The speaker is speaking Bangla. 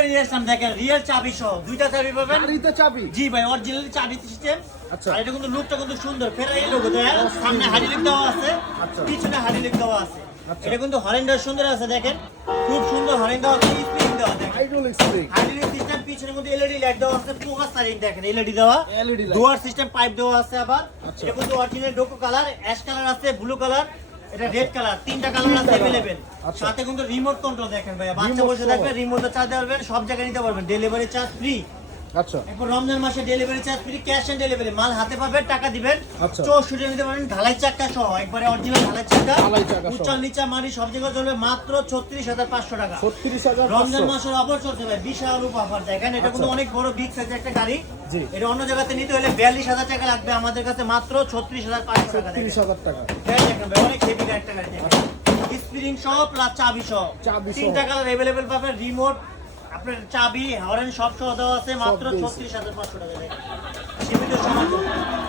থেকে নিয়ে আসলাম, দেখেন রিয়েল চাবি সহ, দুইটা চাবি পাবেন। গাড়িতে চাবি? জি ভাই, অরিজিনাল চাবি সিস্টেম। আচ্ছা। আর এটা কিন্তু লুকটা কিন্তু সুন্দর, ফেরারি লোগো দেয়া, সামনে হাইড্রোলিক দেওয়া আছে, আচ্ছা। পিছনে হাইড্রোলিক দেওয়া আছে। আচ্ছা। এটা কিন্তু হরেন্ডার সুন্দর আছে, দেখেন খুব সুন্দর হরেন্ডা আছে, স্প্রিং দেওয়া, দেখেন হাইড্রোলিক স্প্রিং। হাইড্রোলিক সিস্টেম, পিছনে কিন্তু এলইডি লাইট দেওয়া আছে, ফোকাস সারিং দেখেন এলইডি দেওয়া, LED light. Dual system pipe দেওয়া আছে আবার। আচ্ছা। এটা কিন্তু অরিজিনাল ডোকো কালার, অ্যাশ কালার আছে, ব্লু কালার, এটা রেড কালার, তিনটা কালার আছে अवेलेबल। আচ্ছা। সাথে কিন্তু রিমোট কন্ট্রোল দেখেন ভাই, বাচ্চা Remote বসে সহ। থাকবে রিমোটে চার্জ দিতে পারবেন, সব জায়গায় নিতে পারবেন, ডেলিভারি চার্জ ফ্রি। আচ্ছা। এরপর রমজান মাসে delivery charge free, cash on delivery, মাল হাতে পাবেন, টাকা দিবেন। আচ্ছা। 64 নিতে পারেন, ঢালাই চাকা সহ, একবারে অরিজিনাল ঢালাই চাকা, ঢালাই চাকা সহ। উচ্চা নিচা মারি সব জায়গায় চলবে, মাত্র 36,500 টাকা। 36,500 রমজান মাসের অফার চলছে ভাই, বিশাল অফার দেখেন, এটা কিন্তু আচ্ছা। অনেক বড় বিগ সাইজ একটা গাড়ি। জি। এটা অন্য জায়গাতে নিতে হলে 42,000 টাকা লাগবে, আমাদের কাছে মাত্র 36,500 টাকা। দেখেন 30,000 টাকা। দেখেন ভাই, অনেক হেভি একটা গাড়ি দেখেন, স্প্রিং সহ প্লাস চাবি সহ, চাবি সহ। তিনটা কালার अवेलेबल পাবেন, রিমোট, আপনার চাবি, হরেন সব সহ দেওয়া আছে, মাত্র দিয়েছে। 36,500 টাকা। দেখেন